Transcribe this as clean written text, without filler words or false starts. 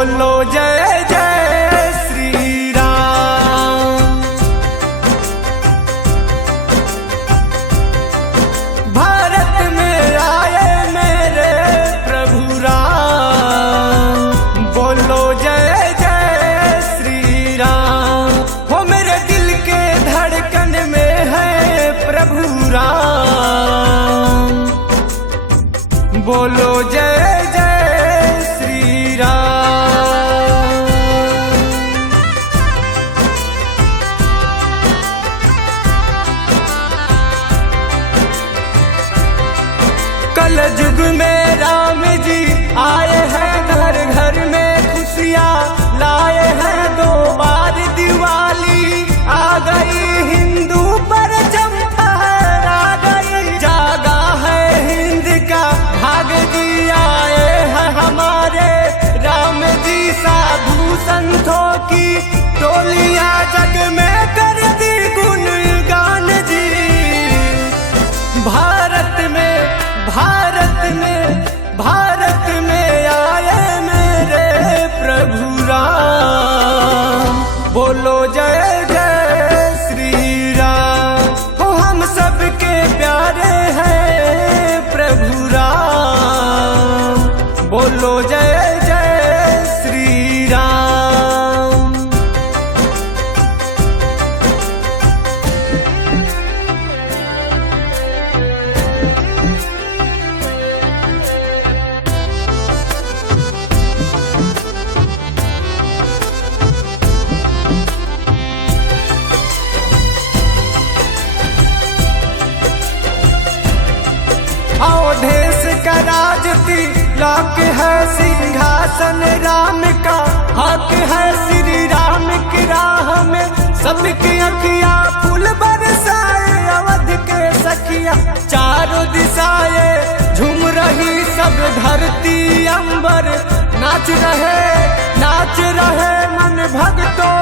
बोलो जय जय श्री राम। भारत में आए मेरे प्रभु राम, बोलो जय जय श्री राम। हो मेरे दिल के धड़कन में है प्रभु राम, बोलो जय जय श्री राम। कल युग में राम जी आए हैं, घर घर में खुशियाँ लाए हैं। 2 बार दिवाली आ गई, हिंदू पर फहरा गई। जागा है हिंद का भाग दिया है हमारे राम जी। साधु संतों की टोलियां जग में कर दी गुणगान जी। भारत में आए मेरे प्रभु राम, बोलो जय जय श्री राम। हो हम सबके प्यारे हैं प्रभु राम, बोलो जय जय श्री राम। देश का राज तिलक है, सिंहासन राम का हक है। श्री राम की राह में सबकी अखियाँ फूल बरसाए, अवध के सखिया चारों दिशाएं झूम रही। सब धरती अंबर नाच रहे मन भक्तों